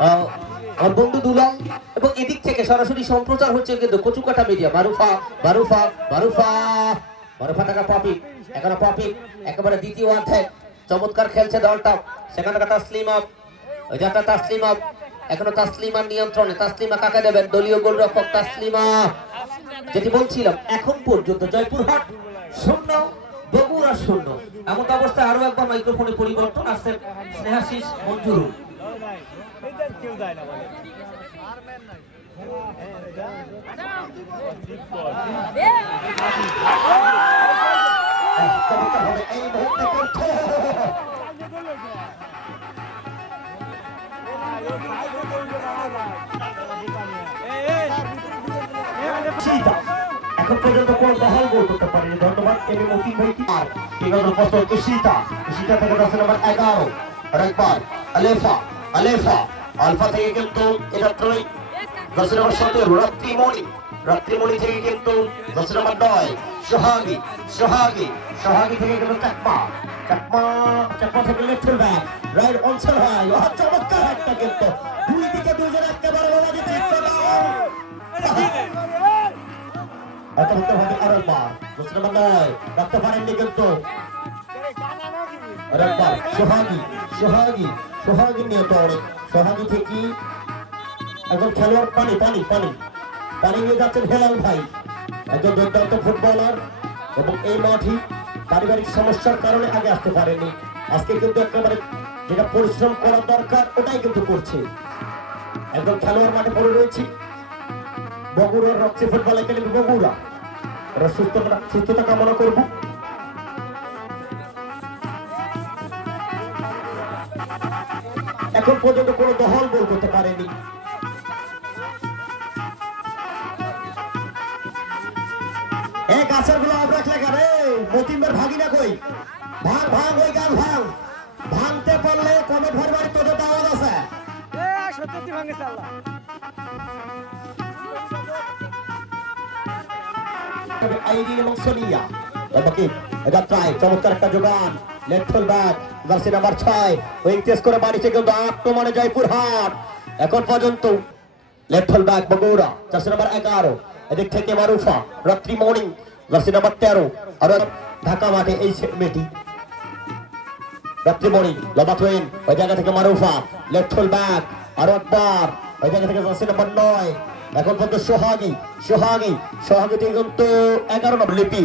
আমার বন্ধু দুলাল এবং এদিক থেকে সরাসরি সম্প্রচার হচ্ছে কিন্তু কচুকাটা মিডিয়া। মারুফা মারুফা মারুফা মারুফা টাকা পপিক, এখানে পপিক একেবারে দ্বিতীয় অধ্যায় চমৎকার খেলছে দলটা। সেখানে তাসলিমা, ওই যে তাসলিমা, এখনো তাসলিমার নিয়ন্ত্রণে। তাসলিমা কাকে দেবেন? দলীয় গোলরক্ষক তাসলিমা। যেটি বলছিলাম, এখন পর্যন্ত জয়পুরহাট 0, বগুড়া 0। এমন অবস্থায় আরো একবার মাইক্রোফোনে পরিবর্তন আসছে স্নেহাশিস মঞ্জুরুল। এখন পর্যন্ত কোন দহল গোল করতে পারেনি। ধন্যবাদ এম এম মতিন ভাইকে। আর বিগত বছর ঈশিতা থেকে 10 নম্বর 11 আর একবার আলেফা আলেফা আলফা থেকে কিন্তু এটা 10 নম্বর 17 রাত্রিমণি থেকে কিন্তু 10 নম্বর 9 সোহাগী থেকে কিন্তু চাকমা থেকে লেফট ব্যাক রাইট অনসার হয়। চমৎকার একটা কিন্তু দুই দিকে দুজন একেবারে বলা যেতে সোহাগী নিয়ে দৌড়ে। সোহাগী থেকে একজন খেলোয়াড় পানি নিয়ে যাচ্ছেন হেলাল ভাই, একজন দুর্দান্ত ফুটবলার এবং এই মাঠে পারিবারিক সমস্যার কারণে আগে আসতে পারেনি। আজকে কিন্তু একেবারে যেটা পরিশ্রম করার দরকার ওটাই কিন্তু করছে। একজন খেলোয়াড় মাঠে পড়ে রয়েছে বগুড়ার রক্সি ফুটবল একাডেমি বগুড়া। ওরা সুস্থতা কামনা করব। এখন পর্যন্ত কোনো দহল গোল করতে পারেনি। এক আসার গুলো আবরাক লেখা রে মতিমবার ভাগিনা কই ভাঙ ওই গান ভাঙতে পারলে কমেন্ট ভরবার তোদের দাওয়াত আছে। সত্যি ভাঙে আল্লাহ। আইডিন এবং সোনিয়া বাকি এটা ট্রাই চমৎকার একটা যোগান। Left full back jersey number 6 wing test করে বাড়িছে কিন্তু আক্রমণে জয়পুরহাট। এখন পর্যন্ত left full back Bogura jersey number 11, এদিক থেকে মারুফা রাত্রি মর্নিং জার্সি নাম্বার 13 আর ঢাকা মাঠে এই মেটি রাত্রি মর্নিং লবা টুইন ওই জায়গা থেকে মারুফা লেফট ফুল ব্যাক আর একবার ওই জায়গা থেকে জার্সি নাম্বার 9 এখন পর্যন্ত সোহাগী থেকে কিন্তু 11 নম্বর লিপি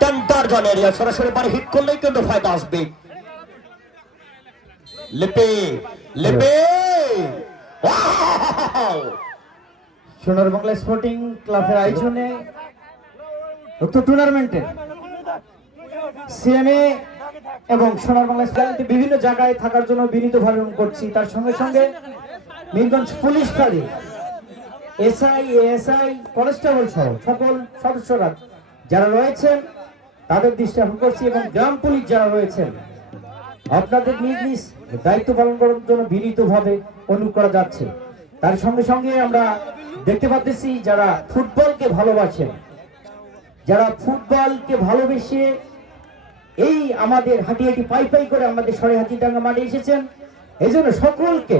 টান্টার জন এরিয়া সরাসরি বাড়ি হিট করলেই কিন্তু ফায়দা আসবে। লিপি সোনার বাংলা স্পোর্টিং ক্লাবের আয়োজনে উক্ত টুর্নামেন্টে সিএমএ এবং সোনার বাংলা স্পোর্টিং বিভিন্ন জায়গায় থাকার জন্য বিনীতভাবে অনুরোধ করছি। তার সঙ্গে সঙ্গে মিরগঞ্জ পুলিশ ফাঁড়ি এসআই এএসআই কনস্টেবল সহ সকল সদস্যরা যারা রয়েছেন তাদের দৃষ্টি আকর্ষণ করছি এবং গ্রাম পুলিশ যারা রয়েছেন আপনাদের নিজ নিজ দায়িত্ব পালন করার জন্য বিনীতভাবে অনুরোধ করা যাচ্ছে। তার সঙ্গে সঙ্গে আমরা দেখতে পাচ্ছি যারা ফুটবলকে ভালোবাসেন, যারা ফুটবলকে ভালোবেসে এই আমাদের হাঁটি পাই করে আমাদের সরে হাতিডাঙ্গা মাঠে এসেছেন, এই জন্য সকলকে